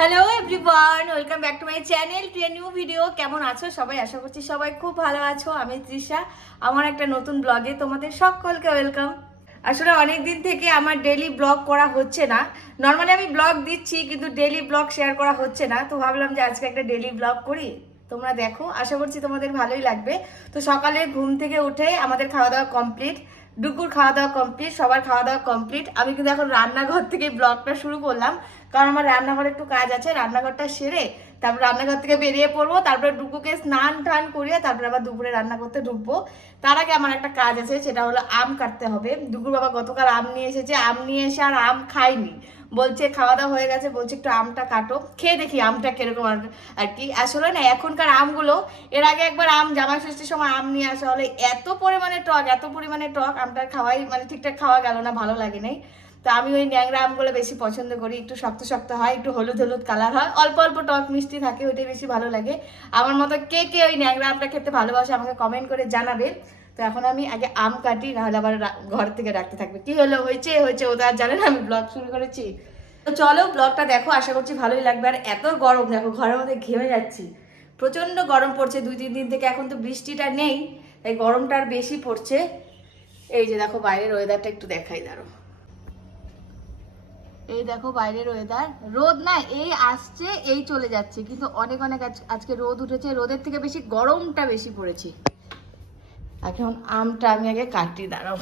Hello everyone welcome back to my channel to new video কেমন আছো? সবাই আশা করছি সবাই খুব ভালো আছো। আমি তৃষা, আমার একটা নতুন ব্লগে তোমাদের সকলকে ওয়েলকাম আসলে অনেক দিন থেকে আমার ডেলি ব্লগ করা হচ্ছে না। নর্মালি আমি ব্লগ দিচ্ছি, কিন্তু ডেলি ব্লগ শেয়ার করা হচ্ছে না। তো ভাবলাম যে আজকে একটা ডেলি ব্লগ করি। তোমরা দেখো, আশা করছি তোমাদের ভালোই লাগবে। তো সকালে ঘুম থেকে উঠে আমাদের খাওয়া দাওয়া কমপ্লিট দুপুর খাওয়া দাওয়া কমপ্লিট সবার খাওয়া দাওয়া কমপ্লিট আমি কিন্তু এখন রান্নাঘর থেকে ব্লগটা শুরু করলাম। কারণ আমার রান্নাঘরে একটু কাজ আছে, রান্নাঘরটা সেরে তারপর রান্নাঘর থেকে বেরিয়ে পড়ব, তারপরে ডুকুকে স্নান টান করিয়ে তারপরে আবার দুপুরে রান্না করতে ঢুকবো। তার আগে আমার একটা কাজ আছে, সেটা হলো আম কাটতে হবে। দুপুর বাবা গতকাল আম নিয়ে এসেছে, আম নিয়ে এসে আর আম খাইনি বলছে খাওয়া দাওয়া হয়ে গেছে, বলছে একটু আমটা কাটো। খেয়ে দেখি আমটা কীরকম আর কি। আসলে না, এখনকার আমগুলো, এর আগে একবার আম জামা ষষ্ঠীর সময় আম নিয়ে আসা হলে এত পরিমাণে টক, এত পরিমাণে টক, আমটা খাওয়াই মানে ঠিকঠাক খাওয়া গেল না, ভালো লাগে নাই। তো আমি ওই ন্যাংরা আমগুলো বেশি পছন্দ করি। একটু শক্ত শক্ত হয়, একটু হলুদ হলুদ কালার হয়। অল্প অল্প টক মিষ্টি থাকে, ওইটাই বেশি ভালো লাগে। আমার মতো কে কে ওই ন্যাংরা আমটা খেতে ভালোবাসে আমাকে কমেন্ট করে জানাবে। তো এখন আমি আগে আম কাটি, নাহলে আবার ঘর থেকে ডাকতে থাকবে। কি হলো? হয়েছে? হয়েছে? ওটা আর জানে না, আমি ব্লগ শুরু করেছি। তো চলো ব্লগটা দেখো, আশা করছি ভালোই লাগবে। আর এত গরম, দেখো ঘরের মধ্যে ঘেমে যাচ্ছি। প্রচণ্ড গরম পড়ছে, দুই তিন দিন থেকে এখন তো বৃষ্টিটা নেই, তাই গরমটা আর বেশি পড়ছে। এই যে দেখো বাইরের ওয়েদারটা একটু দেখাই দাঁড়ো এই দেখো বাইরের ওয়েদার রোদ না, এই আসছে, এই চলে যাচ্ছে। কিন্তু অনেক অনেক আজ- আজকে রোদ উঠেছে। রোদের থেকে বেশি গরমটা বেশি পড়েছে। এখন আমটা আমি আগে কাটি, দাঁড়াও।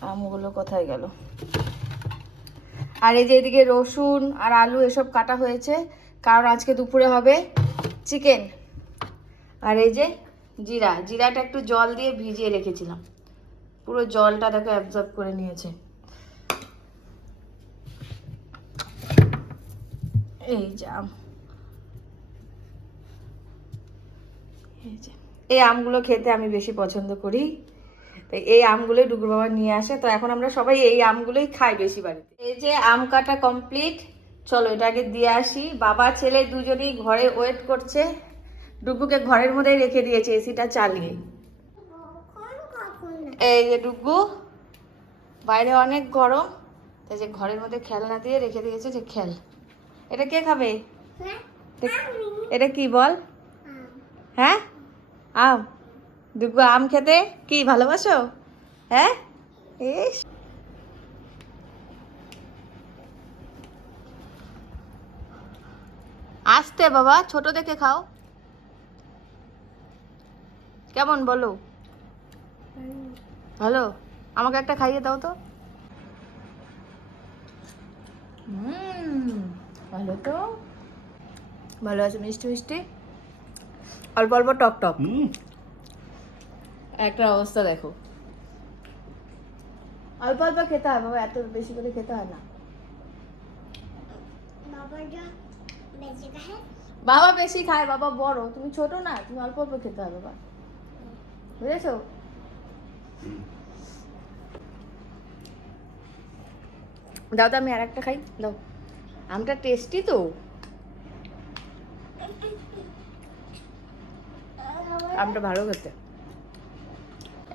আমগুলো কোথায় গেল? আর এই যে এদিকে রসুন আর আলু এসব কাটা হয়েছে। কারণ আজকে দুপুরে হবে চিকেন। আর এই যে জিরা। জিরাটা একটু জল দিয়ে ভিজিয়ে রেখেছিলাম। পুরো জলটা দেখো অ্যাবজর্ব করে নিয়েছে। এই এই এই আমগুলো খেতে আমি বেশি পছন্দ করি। এই আমগুলোই ডুগুর বাবা নিয়ে আসে। তো এখন আমরা সবাই এই আমগুলোই খাই বেশি বাড়িতে। এই যে আম কাটা কমপ্লিট চলো এটাকে দিয়ে আসি। বাবা, ছেলে দুজনেই ঘরে ওয়েট করছে। ডুগুকে ঘরের মধ্যেই রেখে দিয়েছে, এসিটা চালিয়ে। এই যে ডুগু, বাইরে অনেক গরম। তাই যে ঘরের মধ্যে খেলনা দিয়ে রেখে দিয়েছে যে খেল। এটা কে খাবে? এটা- এটা কি বল? হ্যাঁ? আম। দুগু আম খেতে কি ভালোবাসো? হ্যাঁ? ইস। আসতে বাবা ছোট দেখে খাও। কেমন বলো? ভালো? আমাকে একটা খাইয়ে দাও তো। হুম। ভালো তো? ভালো আছে মিষ্টি মিষ্টি? অল্প অল্প টক টক। হুম। একটা অবস্থা দেখো। অল্প অল্প খেতে হয় বাবা এত বেশি করে খেতে হয় না। বাবা বেশি খায় বাবা বড়। তুমি ছোট না তুমি অল্প অল্প খেতে হয় বাবা। বুঝেছ? দাও তো আমি আর একটা খাই। দাও। আমটা টেস্টি তো? আমটা ভালো খেতে।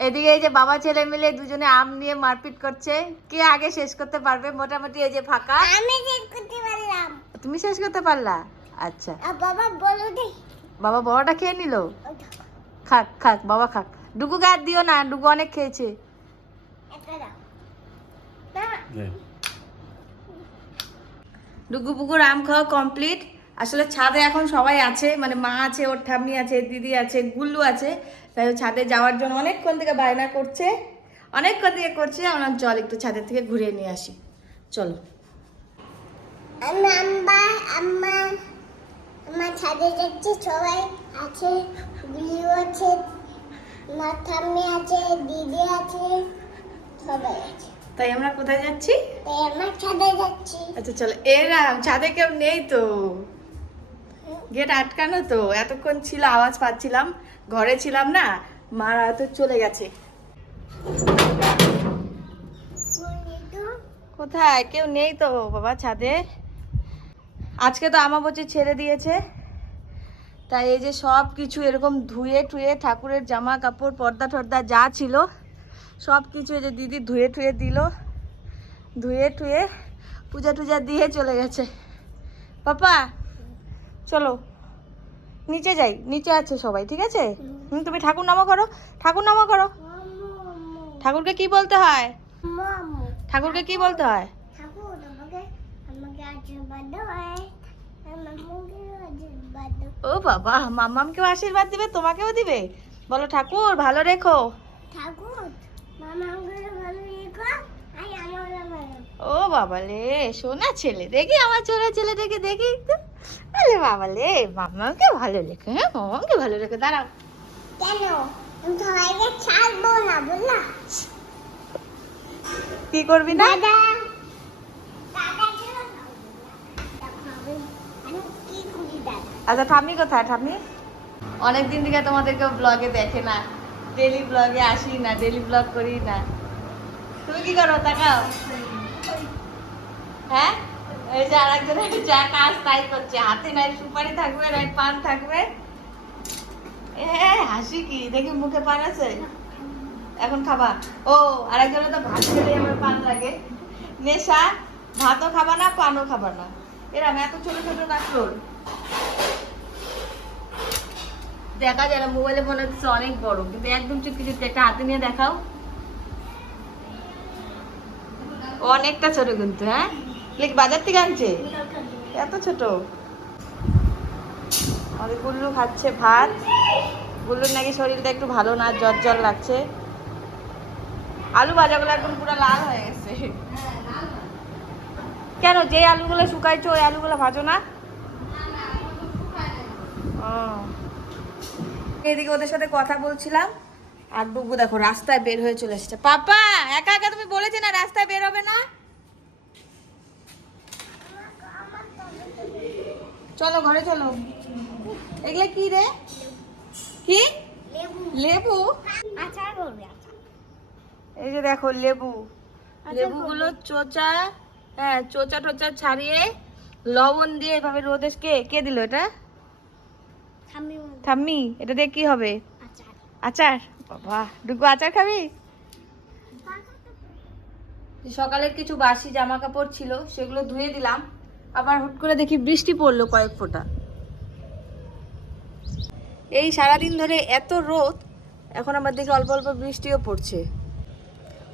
এদিকে এই যে বাবা ছেলে মিলে দুজনে আম নিয়ে মারপিট করছে। কে আগে শেষ করতে পারবে? মোটামুটি এই যে ফাঁকা। আমি শেষ করতে পারলাম। তুমি শেষ করতে পারলা? আচ্ছা। আর বাবা বলো দে। বাবা বড়টা খেয়ে নিল? খাক খাক বাবা খাক। ডুগু আর দিও না ডুগু অনেক খেয়েছে। একটা দাও। না। নে। ডুগু পুকুর আম খাওয়া কমপ্লিট আসলে ছাদে এখন সবাই আছে মানে মা আছে, ওর ঠাম্মি আছে, দিদি আছে, গুল্লু আছে। তাই ছাদে যাওয়ার জন্য অনেকক্ষণ থেকে বায়না করছে। অনেকক্ষণ থেকে করছে, আমরা জল একটু ছাদের থেকে ঘুরিয়ে নিয়ে আসি। চলো। আমার ছাদে যাচ্ছি, সবাই আছে গুলিও আছে আমার ঠাম্মি আছে, দিদি আছে, সবাই আছে। তাই আমরা কোথায় যাচ্ছি? আমার আচ্ছা চলো। এরাম ছাদে কেউ নেই তো। গেট আটকানো তো। এতক্ষণ ছিল আওয়াজ পাচ্ছিলাম। ঘরে ছিলাম না। মারা তো চলে গেছে। কোথায়? কেউ নেই তো বাবা ছাদে। আজকে তো আমাবচি ছেড়ে দিয়েছে। তাই এই যে সব কিছু এরকম ধুয়ে টুয়ে ঠাকুরের জামা কাপড় পর্দা টর্দা যা ছিল সব কিছু যে দিদি ধুয়ে টুয়ে দিল। ধুয়ে টুয়ে পূজা টুজা দিয়ে চলে গেছে। পাপা চলো। নিচে যাই নিচে আছে সবাই ঠিক আছে? হুম, তুমি ঠাকুর নামা করো ঠাকুর নামা করো। ঠাকুরকে কি বলতে হয়? ঠাকুরকে কি বলতে হয়? ও বাবা মাম্মামকেও আশীর্বাদ দিবে তোমাকেও দিবে। বলো ঠাকুর ভালো রেখো। ঠাকুর ও বাবা লে সোনা ছেলে দেখি আমার ছোড়া ছেলেটাকে দেখি একটু। আরে বাবা লে মাম্মাকে ভালো রেখো হ্যাঁ? মাম্মাকে ভালো রেখো দাঁড়াও। কেন? সবাইকে ছাড়বো না বুঝলা? কি করবি না? আচ্ছা ঠাম্মি কোথায় ঠাম্মি? অনেক দিন থেকে তোমাদেরকে ব্লগে দেখে না। ডেলি ব্লগে আসি না ডেলি ব্লগ করি না। তুমি কি করো, তাকাও। হ্যাঁ? এই যে আরেকজনের যা কাজ তাই করছে। হাতে নাই, সুপারি থাকবে, নাই পান থাকবে। এ, হাসি কি? দেখি মুখে পান আছে? এখন খাবা। ও, আরেকজনের তো ভাত খেলে আমার পান লাগে। নেশা, ভাতও খাবা না, পানও খাবা না। এরম, এত ছোট ছোট কাঠোর দেখা যায় না মোবাইলে মনে হচ্ছে অনেক বড়, কিন্তু একদম চুটকি চুটকি একটা হাতে নিয়ে দেখাও। অনেকটা ছোট কিন্তু হ্যাঁ? বাজার থেকে আনছে? এত ছোট। আমাদের গুল্লু খাচ্ছে ভাত। গুল্লুর নাকি শরীরটা একটু ভালো না জ্বর জ্বর লাগছে। আলু ভাজাগুলো একদম পুরো লাল হয়ে গেছে। কেন? যে আলুগুলো শুকাইছো, ওই আলুগুলো ভাজো না? ও। এদিকে ওদের সাথে কথা বলছিলাম। আর ডুবু দেখো রাস্তায় বের হয়ে চলে এসেছে। পাপা একা একা তুমি বলেছি না রাস্তায় বের হবে না? চলো ঘরে চলো। এগুলো কি রে? কি? লেবু। এই যে দেখো লেবু। লেবুগুলো চোচা হ্যাঁ চোচা টোচা ছাড়িয়ে লবণ দিয়ে এভাবে রোদে কে কে দিল এটা? ঠাম্মি, এটা দিয়ে কি হবে? আচার। বাবা ডুগু আচার খাবি? সকালের কিছু বাসি জামা কাপড় ছিল, সেগুলো ধুয়ে দিলাম। আবার হুট করে দেখি বৃষ্টি পড়ল কয়েক ফোঁটা। এই সারাদিন ধরে এত রোদ, এখন আমার দিকে অল্প অল্প বৃষ্টিও পড়ছে।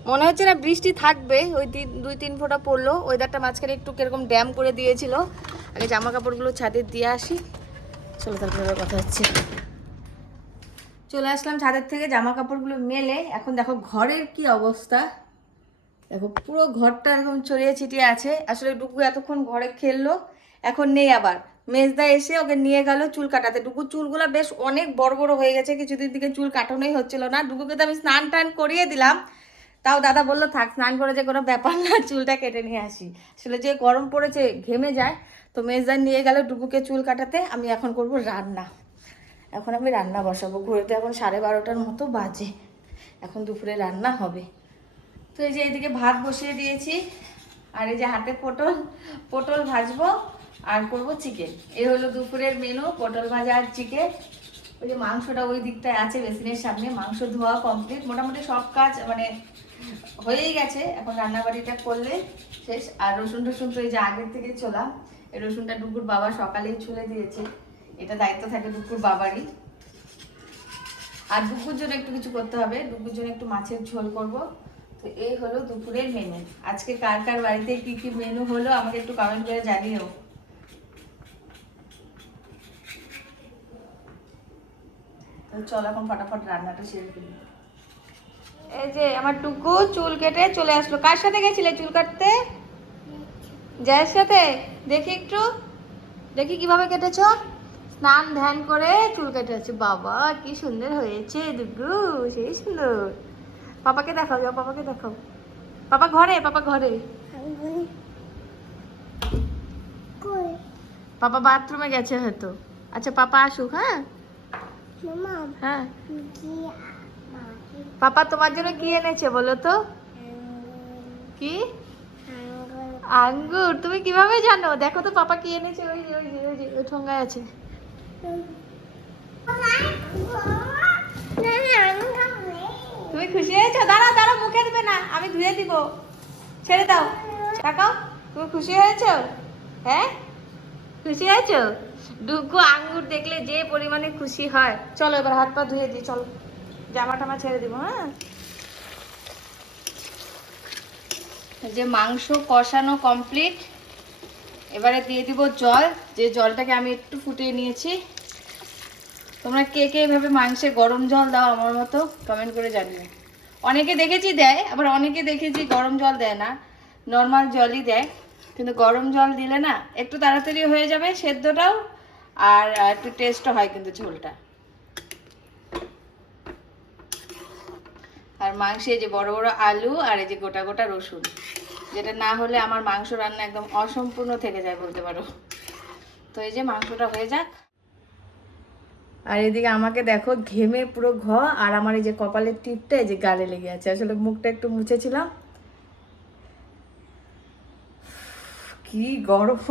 মনে হচ্ছে না বৃষ্টি থাকবে, ওই তিন, দুই, তিন ফোঁটা পড়ল। ওয়েদারটা মাঝখানে একটু কীরকম ড্যাম করে দিয়েছিল। আগে জামা কাপড়গুলো ছাদে দিয়ে আসি। চলো তারপরে কথা হচ্ছে। চলে আসলাম ছাদের থেকে জামা কাপড়গুলো মেলে। এখন দেখো ঘরের কি অবস্থা। দেখো পুরো ঘরটা এরকম ছড়িয়ে ছিটিয়ে আছে। আসলে ডুকু এতক্ষণ ঘরে খেললো, এখন নেই আবার। মেজদা এসে ওকে নিয়ে গেল চুল কাটাতে। ডুকুর চুলগুলো বেশ অনেক বড় বড় হয়ে গেছে, কিছুদিন দিকে চুল কাটানোই হচ্ছিল না। ডুকুকে তো আমি স্নান টান করিয়ে দিলাম। তাও দাদা বলল, থাক, স্নান করে যে কোনো ব্যাপার না, চুলটা কেটে নিয়ে আসি। আসলে যে গরম পড়েছে, ঘেমে যায়। তো মেজদার নিয়ে গেল ডুবুকে চুল কাটাতে, আমি এখন করব রান্না। এখন আমি রান্না বসাবো। ঘুরেতে এখন সাড়ে বারোটার মতো বাজে। এখন দুপুরে রান্না হবে। তো এই যে এইদিকে ভাত বসিয়ে দিয়েছি। আর এই যে হাতে পটল পটল ভাজবো আর করব চিকেন। এই হলো দুপুরের মেনু পটল ভাজা আর চিকেন। ওই যে মাংসটা ওই দিকটায় আছে, বেসিনের সামনে। মাংস ধোয়া কমপ্লিট মোটামুটি সব কাজ মানে হয়েই গেছে, এখন রান্নাবাড়িটা করলে শেষ। আর রসুন টসুন তো এই যে আগের থেকে চলা এই রসুনটা ডুকুর বাবা সকালেই ছুলে দিয়েছে। এটা দায়িত্ব থাকে ডুকুর বাবারই। আর ডুকুর জন্য একটু কিছু করতে হবে ডুকুর জন্য একটু মাছের ঝোল করব। তো এই হলো দুপুরের মেনু আজকে কার কার বাড়িতে কি কি মেনু হলো আমাকে একটু কমেন্ট করে জানিও। তো চল এখন ফটাফট রান্নাটা সেরে ফেলি। এই যে আমার টুকু চুল কেটে চলে আসলো। কার সাথে গেছিলে চুল কাটতে? জয়ের সাথে? দেখি একটু। দেখি কীভাবে কেটেছো। স্নান ধ্যান করে চুল কেটেছে। বাবা কি সুন্দর হয়েছে দুগু সেই সুন্দর। পাপাকে দেখাও যাও পাপাকে দেখাও। পাপা ঘরে পাপা ঘরে। পাপা বাথরুমে গেছে হয়তো। আচ্ছা পাপা আসুক হ্যাঁ? হ্যাঁ। পাপা তোমার জন্য কি এনেছে বলো তো? কি? আঙ্গুর। তুমি কীভাবে জানো? দেখো তো পাপা কি এনেছে। ওই যে ওই যে ওই যে, ওই ঠোঙ্গায় আছে। তুমি খুশি হয়েছো? দাঁড়া দাঁড়া মুখে দেবে না। আমি ধুয়ে দিব। ছেড়ে দাও। তাকাও। তুমি খুশি হয়েছো? হ্যাঁ? খুশি হয়েছো? ডুগু আঙ্গুর দেখলে যে পরিমাণে খুশি হয়। চলো এবার হাত পা ধুয়ে দিই, চলো। জামা টামা ছেড়ে দিব হ্যাঁ? যে মাংস কষানো কমপ্লিট এবারে দিয়ে দিব জল। যে জলটাকে আমি একটু ফুটিয়ে নিয়েছি। তোমরা কে কে এভাবে মাংসে গরম জল দাও আমার মতো কমেন্ট করে জানিও। অনেকে দেখেছি দেয়, আবার অনেকে দেখেছি গরম জল দেয় না। নর্মাল জলই দেয়। কিন্তু গরম জল দিলে না, একটু তাড়াতাড়ি হয়ে যাবে সেদ্ধটাও, আর একটু টেস্টও হয় কিন্তু ঝোলটা। আর মাংসে যে বড় বড় আলু আর এই যে গোটা গোটা রসুন। যেটা না হলে আমার মাংস রান্না একদম অসম্পূর্ণ থেকে যায় বলতে পারো। তো এই যে মাংসটা হয়ে যাক। আর এদিকে আমাকে দেখো ঘেমে পুরো ঘ, আর আমার এই যে কপালের টিপটা এই যে গালে লেগে আছে। আসলে মুখটা একটু মুছেছিলাম। কি গরম।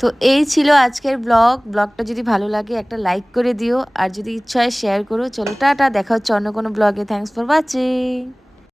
তো এই ছিল আজকের ব্লগ। ব্লগটা যদি ভালো লাগে, একটা লাইক করে দিও। আর যদি ইচ্ছা হয় শেয়ার করো। চলো, টাটা। দেখা হচ্ছে অন্য কোনো ব্লগে। Thanks for watching